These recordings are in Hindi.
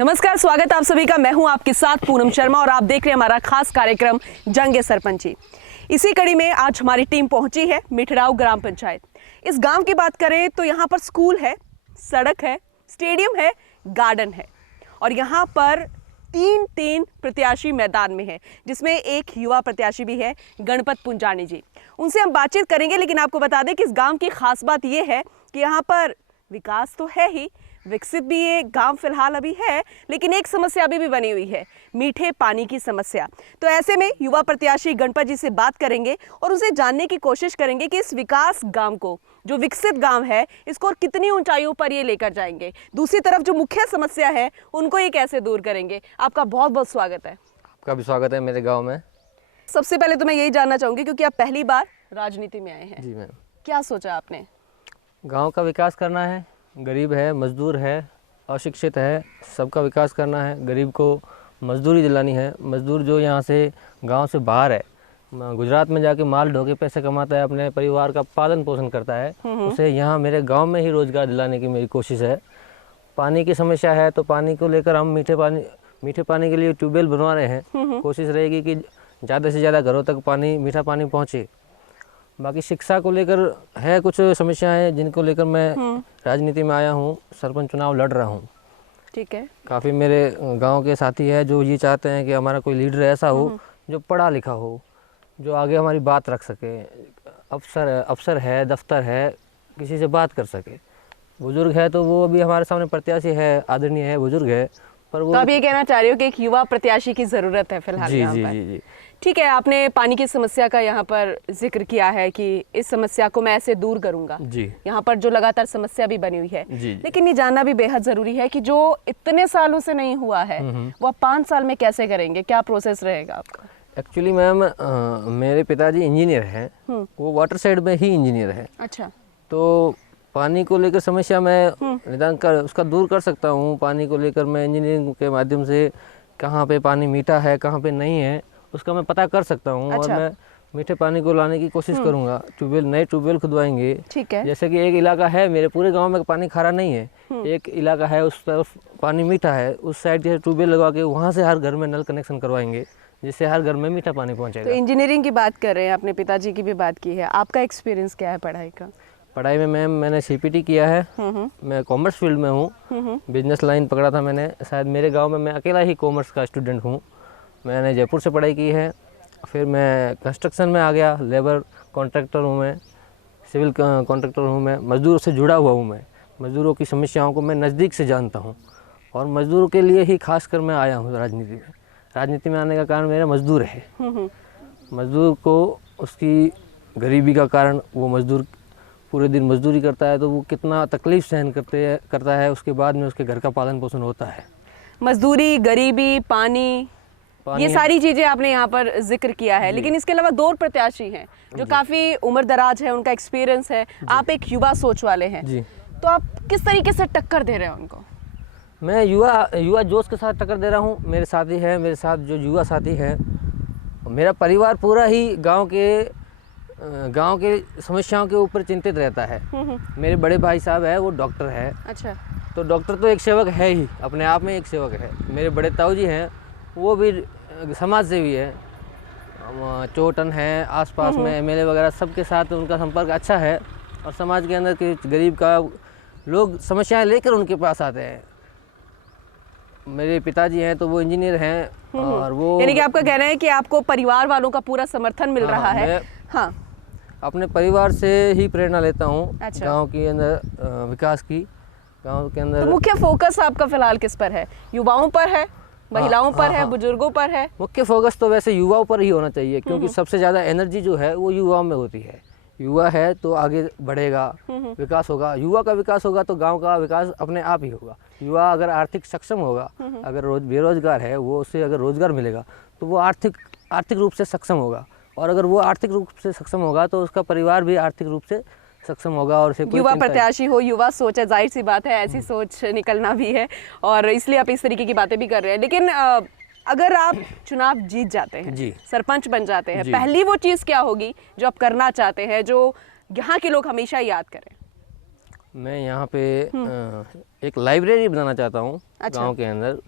नमस्कार, स्वागत आप सभी का। मैं हूं आपके साथ पूनम शर्मा और आप देख रहे हैं हमारा खास कार्यक्रम जंगे सरपंची। इसी कड़ी में आज हमारी टीम पहुंची है मिठड़ाव ग्राम पंचायत। इस गांव की बात करें तो यहां पर स्कूल है, सड़क है, स्टेडियम है, गार्डन है और यहां पर तीन प्रत्याशी मैदान में है, जिसमें एक युवा प्रत्याशी भी है, गणपत पुंजानी जी। उनसे हम बातचीत करेंगे, लेकिन आपको बता दें कि इस गांव की खास बात यह है कि यहाँ पर विकास तो है ही, विकसित भी ये गांव फिलहाल अभी है, लेकिन एक समस्या अभी भी बनी हुई है, मीठे पानी की समस्या। तो ऐसे में युवा प्रत्याशी गणपत जी से बात करेंगे और उनसे जानने की कोशिश करेंगे कि इस विकास गांव को, जो विकसित गांव है, इसको और कितनी ऊंचाइयों पर ये लेकर जाएंगे। दूसरी तरफ जो मुख्य समस्या है उनको ये कैसे दूर करेंगे। आपका बहुत बहुत स्वागत है। आपका भी स्वागत है मेरे गाँव में। सबसे पहले तो मैं यही जानना चाहूँगी, क्योंकि आप पहली बार राजनीति में आए हैं। जी मैम, क्या सोचा आपने? गांव का विकास करना है। गरीब है, मजदूर है, अशिक्षित है, सबका विकास करना है। गरीब को मजदूरी दिलानी है। मजदूर जो यहाँ से गांव से बाहर है, गुजरात में जाके माल ढो के पैसे कमाता है, अपने परिवार का पालन पोषण करता है, उसे यहाँ मेरे गांव में ही रोजगार दिलाने की मेरी कोशिश है। पानी की समस्या है तो पानी को लेकर हम मीठे पानी के लिए ट्यूबवेल बनवा रहे हैं। कोशिश रहेगी कि ज़्यादा से ज़्यादा घरों तक मीठा पानी पहुँचे। बाकी शिक्षा को लेकर है कुछ समस्याएं जिनको लेकर मैं राजनीति में आया हूँ, सरपंच चुनाव लड़ रहा हूँ। ठीक है। काफ़ी मेरे गांव के साथी हैं जो ये चाहते हैं कि हमारा कोई लीडर ऐसा हो जो पढ़ा लिखा हो, जो आगे हमारी बात रख सके। अफसर है, दफ्तर है, किसी से बात कर सके। बुजुर्ग है तो वो अभी हमारे सामने प्रत्याशी है, आदरणीय है, बुजुर्ग है, पर वो। तो आप ये कहना चाह रहे हो कि एक युवा प्रत्याशी की ज़रूरत है फिलहाल? जी जी जी जी। ठीक है, आपने पानी की समस्या का यहाँ पर जिक्र किया है कि इस समस्या को मैं ऐसे दूर करूंगा जी। यहाँ पर जो लगातार समस्या भी बनी हुई है जी। लेकिन ये जानना भी बेहद जरूरी है कि जो इतने सालों से नहीं हुआ है वो आप 5 साल में कैसे करेंगे? क्या प्रोसेस रहेगा आपका? एक्चुअली मैम, मेरे पिताजी इंजीनियर हैं, वो वाटर साइड में ही इंजीनियर है। अच्छा। तो पानी को लेकर समस्या मैं निदान उसका दूर कर सकता हूँ। पानी को लेकर मैं इंजीनियरिंग के माध्यम से कहाँ पे पानी मीठा है, कहाँ पे नहीं है, उसका मैं पता कर सकता हूँ। अच्छा। और मैं मीठे पानी को लाने की कोशिश करूँगा। नए ट्यूबवेल खुदवाएंगे। ठीक है। जैसे कि एक इलाका है, मेरे पूरे गांव में पानी खारा नहीं है, एक इलाका है उस तरफ पानी मीठा है, उस साइड जैसे ट्यूबवेल लगवा के वहाँ से हर घर में नल कनेक्शन करवाएंगे, जिससे हर घर में मीठा पानी पहुँचेगा। तो इंजीनियरिंग की बात कर रहे हैं, अपने पिताजी की भी बात की है, आपका एक्सपीरियंस क्या है पढ़ाई का? पढ़ाई में मैम मैंने CPT किया है। मैं कॉमर्स फील्ड में हूँ। बिजनेस लाइन पकड़ा था मैंने। शायद मेरे गांव में मैं अकेला ही कॉमर्स का स्टूडेंट हूँ। मैंने जयपुर से पढ़ाई की है। फिर मैं कंस्ट्रक्शन में आ गया, लेबर कॉन्ट्रैक्टर हूँ मैं, सिविल कॉन्ट्रैक्टर हूँ मैं, मज़दूरों से जुड़ा हुआ हूँ मैं। मज़दूरों की समस्याओं को मैं नज़दीक से जानता हूँ और मज़दूरों के लिए ही खासकर मैं आया हूँ राजनीति में। राजनीति में आने का कारण मेरा मज़दूर है। मज़दूर को उसकी गरीबी का कारण, वो मज़दूर पूरे दिन मजदूरी करता है तो वो कितना तकलीफ सहन करता है, उसके बाद में उसके घर का पालन पोषण होता है। मजदूरी, गरीबी, पानी, ये सारी चीजें आपने यहाँ पर जिक्र किया है, लेकिन इसके अलावा 2 प्रत्याशी हैं जो काफी उम्र दराज है, उनका एक्सपीरियंस है, आप एक युवा सोच वाले हैं जी। तो आप किस तरीके से टक्कर दे रहे हैं उनको? मैं युवा जोश के साथ टक्कर दे रहा हूँ। मेरे साथी है, मेरे साथ जो युवा साथी है, मेरा परिवार पूरा ही गाँव के समस्याओं के ऊपर चिंतित रहता है। मेरे बड़े भाई साहब है, वो डॉक्टर है। अच्छा। तो डॉक्टर तो एक सेवक है ही, अपने आप में एक सेवक है। मेरे बड़े ताऊ जी हैं, वो भी समाज सेवी है, चोटन है, आसपास में MLA वगैरह सबके साथ उनका संपर्क अच्छा है और समाज के अंदर के गरीब का लोग समस्याएं लेकर उनके पास आते हैं। मेरे पिताजी हैं तो वो इंजीनियर हैं और वो, यानी कि आपका कहना है कि आपको परिवार वालों का पूरा समर्थन मिल रहा है? हाँ, अपने परिवार से ही प्रेरणा लेता हूँ। अच्छा। गांव के अंदर विकास की, गांव के अंदर। तो मुख्य फोकस आपका फिलहाल किस पर है? युवाओं पर है, महिलाओं पर है, बुजुर्गों पर है? मुख्य फोकस तो वैसे युवाओं पर ही होना चाहिए, क्योंकि सबसे ज़्यादा एनर्जी जो है वो युवाओं में होती है। युवा है तो आगे बढ़ेगा, विकास होगा। युवा का विकास होगा तो गांव का विकास अपने आप ही होगा। युवा अगर आर्थिक सक्षम होगा, अगर बेरोजगार है, वो उससे अगर रोजगार मिलेगा तो वो आर्थिक रूप से सक्षम होगा, और अगर वो आर्थिक रूप से सक्षम होगा तो उसका परिवार भी आर्थिक रूप से सक्षम होगा। और युवा प्रत्याशी हो, युवा सोच है, जाहिर सी बात है ऐसी सोच निकलना भी है, और इसलिए आप इस तरीके की बातें भी कर रहे हैं। लेकिन अगर आप चुनाव जीत जाते हैं जी, सरपंच बन जाते हैं, पहली वो चीज़ क्या होगी जो आप करना चाहते हैं, जो यहाँ के लोग हमेशा याद करें? मैं यहाँ पे एक लाइब्रेरी बनाना चाहता हूँ अच्छा। गांव के अंदर।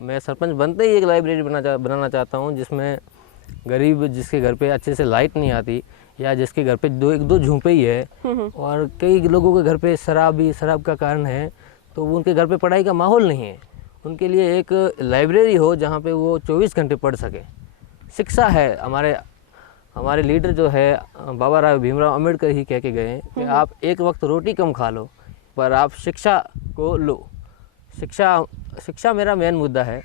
मैं सरपंच बनते ही एक लाइब्रेरी बनाना चाहता हूँ जिसमें गरीब जिसके घर पे अच्छे से लाइट नहीं आती या जिसके घर पे एक दो झोंपे ही है और कई लोगों के घर पे शराब का कारण है, तो वो उनके घर पे पढ़ाई का माहौल नहीं है, उनके लिए एक लाइब्रेरी हो जहाँ पे वो 24 घंटे पढ़ सके। शिक्षा है, हमारे लीडर जो है बाबा राव भीमराव अम्बेडकर ही कह के गए कि आप एक वक्त रोटी कम खा लो पर आप शिक्षा को लो। शिक्षा मेरा मेन मुद्दा है।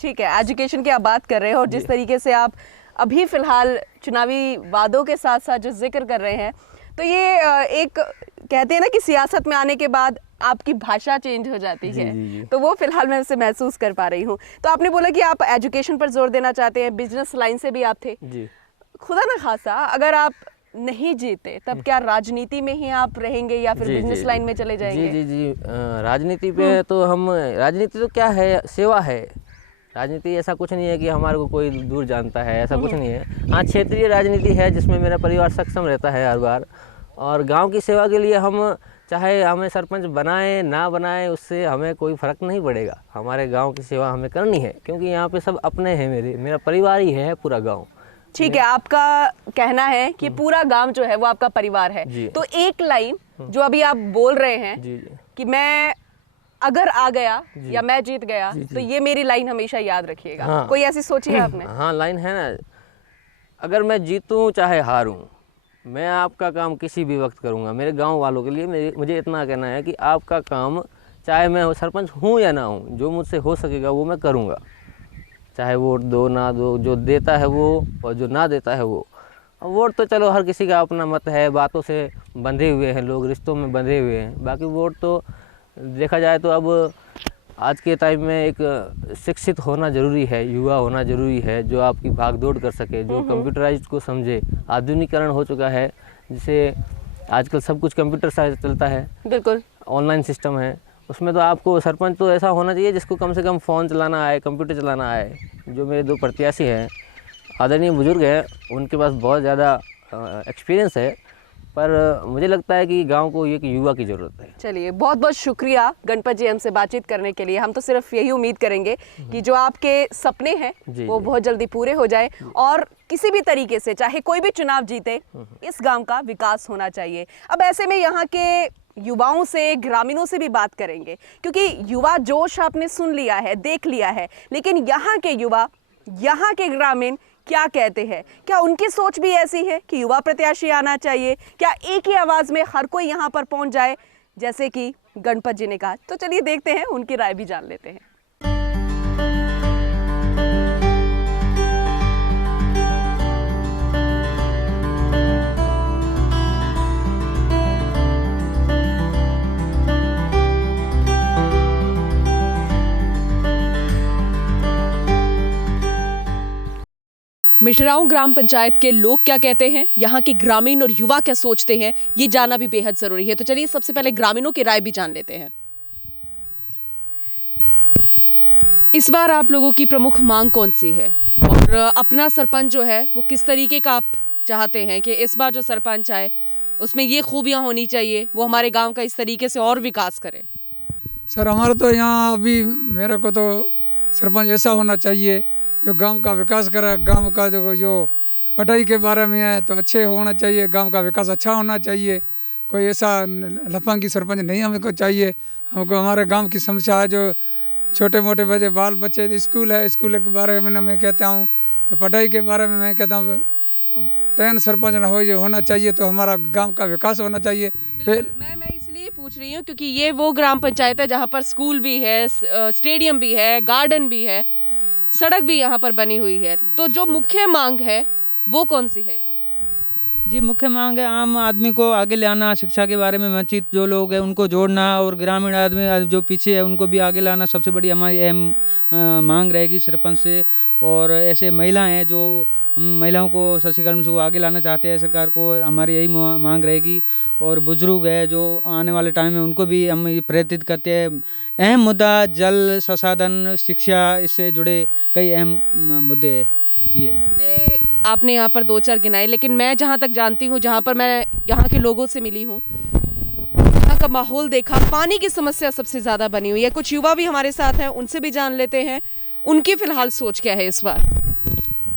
ठीक है, एजुकेशन की आप बात कर रहे हैं और जिस तरीके से आप अभी फिलहाल चुनावी वादों के साथ साथ जो जिक्र कर रहे हैं, तो ये एक कहते हैं ना कि सियासत में आने के बाद आपकी भाषा चेंज हो जाती है। जी। तो वो फिलहाल मैं उसे महसूस कर पा रही हूँ। तो आपने बोला कि आप एजुकेशन पर जोर देना चाहते हैं, बिजनेस लाइन से भी आप थे जी। खुदा ना खासा अगर आप नहीं जीते तब क्या राजनीति में ही आप रहेंगे या फिर बिजनेस लाइन में चले जाएंगे? जी। राजनीति पे तो राजनीति तो क्या है, सेवा है। राजनीति ऐसा कुछ नहीं है कि हमारे को कोई दूर जानता है, ऐसा कुछ नहीं है। हाँ, क्षेत्रीय राजनीति है जिसमें मेरा परिवार सक्षम रहता है हर बार, और गांव की सेवा के लिए हम चाहे हमें सरपंच बनाएं ना बनाएं उससे हमें कोई फ़र्क नहीं पड़ेगा। हमारे गांव की सेवा हमें करनी है क्योंकि यहाँ पे सब अपने हैं, मेरा परिवार ही है पूरा गाँव। ठीक है, आपका कहना है कि पूरा गांव जो है वो आपका परिवार है। तो एक लाइन जो अभी आप बोल रहे हैं कि मैं अगर आ गया या मैं जीत गया तो ये मेरी लाइन हमेशा याद रखिएगा। हाँ। कोई ऐसी सोची है आपने? हाँ, लाइन है ना, अगर मैं जीतूं चाहे हारूं मैं आपका काम किसी भी वक्त करूंगा। मेरे गांव वालों के लिए मुझे इतना कहना है कि आपका काम चाहे मैं सरपंच हूं या ना हूं, जो मुझसे हो सकेगा वो मैं करूंगा। चाहे वोट दो ना दो, जो देता है वो और जो ना देता है वो। वोट तो चलो हर किसी का अपना मत है, बातों से बंधे हुए हैं लोग, रिश्तों में बंधे हुए हैं। बाकी वोट तो देखा जाए तो अब आज के टाइम में एक शिक्षित होना ज़रूरी है, युवा होना ज़रूरी है जो आपकी भाग दौड़ कर सके, जो कंप्यूटराइज्ड को समझे। आधुनिकीकरण हो चुका है जिसे आजकल सब कुछ कंप्यूटर से चलता है, बिल्कुल ऑनलाइन सिस्टम है। उसमें तो आपको सरपंच तो ऐसा होना चाहिए जिसको कम से कम फ़ोन चलाना आए, कंप्यूटर चलाना आए। जो मेरे दो प्रत्याशी हैं, आदरणीय बुजुर्ग हैं, उनके पास बहुत ज़्यादा एक्सपीरियंस है, पर मुझे लगता है कि गांव को एक युवा की ज़रूरत है। चलिए, बहुत बहुत शुक्रिया गणपत जी हमसे बातचीत करने के लिए। हम तो सिर्फ यही उम्मीद करेंगे कि जो आपके सपने हैं वो बहुत जल्दी पूरे हो जाए और किसी भी तरीके से चाहे कोई भी चुनाव जीते, इस गांव का विकास होना चाहिए। अब ऐसे में यहाँ के युवाओं से, ग्रामीणों से भी बात करेंगे क्योंकि युवा जोश आपने सुन लिया है, देख लिया है, लेकिन यहाँ के युवा, यहाँ के ग्रामीण क्या कहते हैं? क्या उनकी सोच भी ऐसी है कि युवा प्रत्याशी आना चाहिए? क्या एक ही आवाज़ में हर कोई यहाँ पर पहुँच जाए जैसे कि गणपत जी ने कहा? तो चलिए देखते हैं, उनकी राय भी जान लेते हैं। मिठराव ग्राम पंचायत के लोग क्या कहते हैं, यहाँ के ग्रामीण और युवा क्या सोचते हैं, ये जानना भी बेहद जरूरी है। तो चलिए सबसे पहले ग्रामीणों की राय भी जान लेते हैं। इस बार आप लोगों की प्रमुख मांग कौन सी है और अपना सरपंच जो है वो किस तरीके का आप चाहते हैं कि इस बार जो सरपंच आए उसमें ये खूबियाँ होनी चाहिए, वो हमारे गाँव का इस तरीके से और विकास करे? सर, हमारा तो यहाँ अभी मेरे को तो सरपंच ऐसा होना चाहिए जो गांव का विकास करे। गांव का जो पढ़ाई के बारे में है तो अच्छे होना चाहिए, गांव का विकास अच्छा होना चाहिए। कोई ऐसा लफंगी सरपंच नहीं हमको चाहिए। हमको हमारे गांव की समस्या है, जो छोटे मोटे बाल बच्चे, स्कूल है, स्कूल के बारे में मैं कहता हूँ, तो पढ़ाई के बारे में मैं कहता हूँ 10 सरपंच होना चाहिए तो हमारा गांव का विकास होना चाहिए। मैं इसलिए पूछ रही हूँ क्योंकि ये वो ग्राम पंचायत है जहाँ पर स्कूल भी है, स्टेडियम भी है, गार्डन भी है, सड़क भी यहाँ पर बनी हुई है। तो जो मुख्य मांग है वो कौन सी है यहाँ पे? जी, मुख्य मांग है आम आदमी को आगे ले आना, शिक्षा के बारे में वंचित जो लोग हैं उनको जोड़ना और ग्रामीण आदमी जो पीछे है उनको भी आगे लाना सबसे बड़ी हमारी अहम मांग रहेगी सरपंच से। और ऐसे महिलाएं हैं जो हम महिलाओं को सशक्तिकरण से आगे लाना चाहते हैं, सरकार को हमारी यही मांग रहेगी। और बुजुर्ग है जो आने वाले टाइम में उनको भी हम प्रेरित करते हैं। अहम मुद्दा जल संसाधन, शिक्षा, इससे जुड़े कई अहम मुद्दे हैं। ये मुद्दे आपने यहाँ पर 2-4 गिनाए, लेकिन मैं जहाँ तक जानती हूँ, जहाँ पर मैं यहाँ के लोगों से मिली हूँ, यहाँ का माहौल देखा, पानी की समस्या सबसे ज़्यादा बनी हुई है। कुछ युवा भी हमारे साथ हैं, उनसे भी जान लेते हैं उनकी फ़िलहाल सोच क्या है इस बार।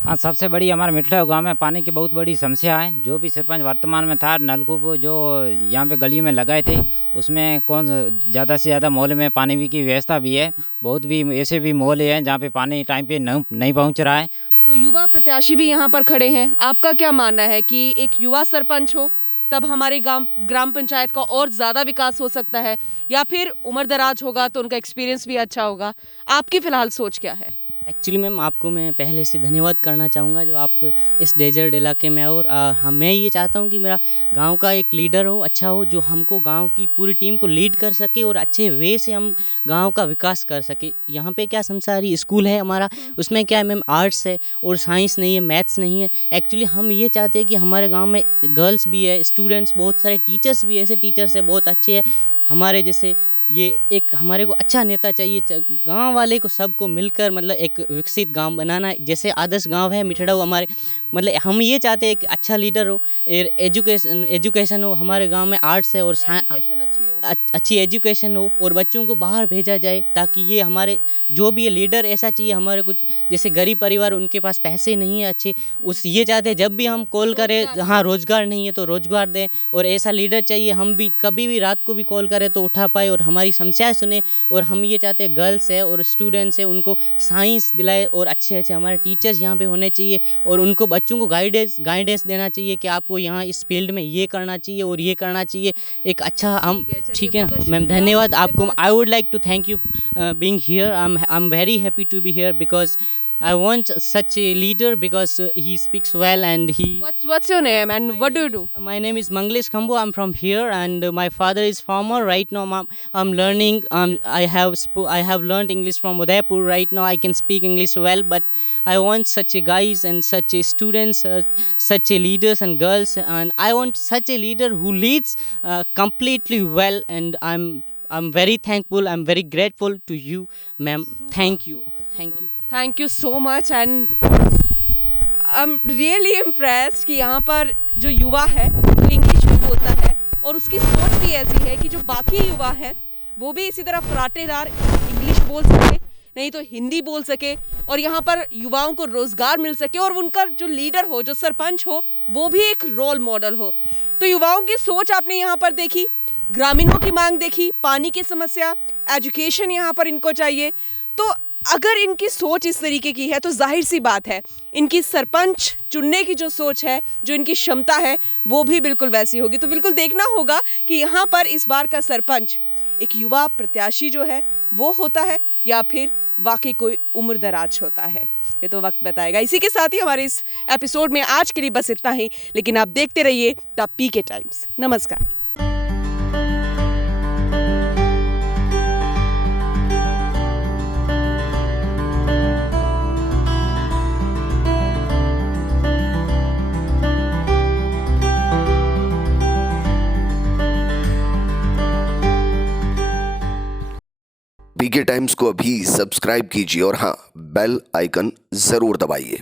हाँ, सबसे बड़ी हमारे मिठला गांव में पानी की बहुत बड़ी समस्या है। जो भी सरपंच वर्तमान में था, नलकूप जो यहाँ पे गलियों में लगाए थे, उसमें कौन ज़्यादा से ज़्यादा मोहल्ले में पानी की व्यवस्था भी है। बहुत भी ऐसे भी मोहल्ले हैं जहाँ पे पानी टाइम पे नहीं पहुँच रहा है। तो युवा प्रत्याशी भी यहाँ पर खड़े हैं, आपका क्या मानना है कि एक युवा सरपंच हो तब हमारे ग्राम पंचायत का और ज़्यादा विकास हो सकता है, या फिर उम्र दराज होगा तो उनका एक्सपीरियंस भी अच्छा होगा? आपकी फ़िलहाल सोच क्या है? एक्चुअली मैम, आपको मैं पहले से धन्यवाद करना चाहूँगा जो आप इस डेजर्ट इलाके में, और मैं ये चाहता हूँ कि मेरा गांव का एक लीडर हो, अच्छा हो, जो हमको गांव की पूरी टीम को लीड कर सके और अच्छे वे से हम गांव का विकास कर सके। यहाँ पे क्या संसारी स्कूल है हमारा, उसमें क्या है मैम, आर्ट्स है और साइंस नहीं है, मैथ्स नहीं है। एक्चुअली हम ये चाहते हैं कि हमारे गाँव में गर्ल्स भी है, स्टूडेंट्स, बहुत सारे टीचर्स भी, ऐसे टीचर्स है बहुत अच्छे हैं हमारे जैसे। ये एक हमारे को अच्छा नेता चाहिए, गांव वाले को सबको मिलकर मतलब एक विकसित गांव बनाना है। जैसे आदर्श गांव है मिठड़ा हमारे, मतलब हम ये चाहते हैं कि अच्छा लीडर हो, एजुकेशन हो, हमारे गांव में आर्ट्स है और अच्छी एजुकेशन हो, और बच्चों को बाहर भेजा जाए ताकि ये हमारे जो भी है लीडर ऐसा चाहिए। हमारे कुछ जैसे गरीब परिवार, उनके पास पैसे नहीं है अच्छे, उस ये चाहते हैं जब भी हम कॉल करें, हाँ रोज़गार नहीं है तो रोज़गार दें, और ऐसा लीडर चाहिए। हम भी कभी भी रात को भी कॉल करें तो उठा पाए और हमारी समस्याएं सुने। और हम ये चाहते हैं गर्ल्स है और स्टूडेंट्स है उनको साइंस दिलाए, और अच्छे अच्छे हमारे टीचर्स यहाँ पे होने चाहिए, और उनको बच्चों को गाइडेंस देना चाहिए कि आपको यहाँ इस फील्ड में ये करना चाहिए और ये करना चाहिए। एक अच्छा हम, ठीक है मैम, धन्यवाद आपको। I would like to thank you being here. I am very happy to be here because I want such a leader because he speaks well and he. What's your name and what do you do? My name is Manglesh Khambo. I'm from here and my father is farmer. Right now I'm learning. I have learned English from Udaipur. Right now I can speak English well, but I want such a guys and such a students, such a leaders and girls, and I want such a leader who leads completely well. And I'm very thankful. I'm very grateful to you, ma'am. Thank you. Thank you so much and I'm really impressed कि यहाँ पर जो युवा है वो इंग्लिश भी बोलता है, और उसकी सोच भी ऐसी है कि जो बाकी युवा है वो भी इसी तरह फराटेदार इंग्लिश बोल सके, नहीं तो हिंदी बोल सके, और यहाँ पर युवाओं को रोज़गार मिल सके, और उनका जो लीडर हो, जो सरपंच हो, वो भी एक रोल मॉडल हो। तो युवाओं की सोच आपने यहाँ पर देखी, ग्रामीणों की मांग देखी, पानी की समस्या, एजुकेशन यहाँ पर इनको चाहिए। तो अगर इनकी सोच इस तरीके की है तो जाहिर सी बात है इनकी सरपंच चुनने की जो सोच है, जो इनकी क्षमता है, वो भी बिल्कुल वैसी होगी। तो बिल्कुल देखना होगा कि यहाँ पर इस बार का सरपंच एक युवा प्रत्याशी जो है वो होता है या फिर वाकई कोई उम्र दराज होता है, ये तो वक्त बताएगा। इसी के साथ ही हमारे इस एपिसोड में आज के लिए बस इतना ही, लेकिन आप देखते रहिए द पीके टाइम्स। नमस्कार। पीके टाइम्स को अभी सब्सक्राइब कीजिए और हाँ, बेल आइकन जरूर दबाइए।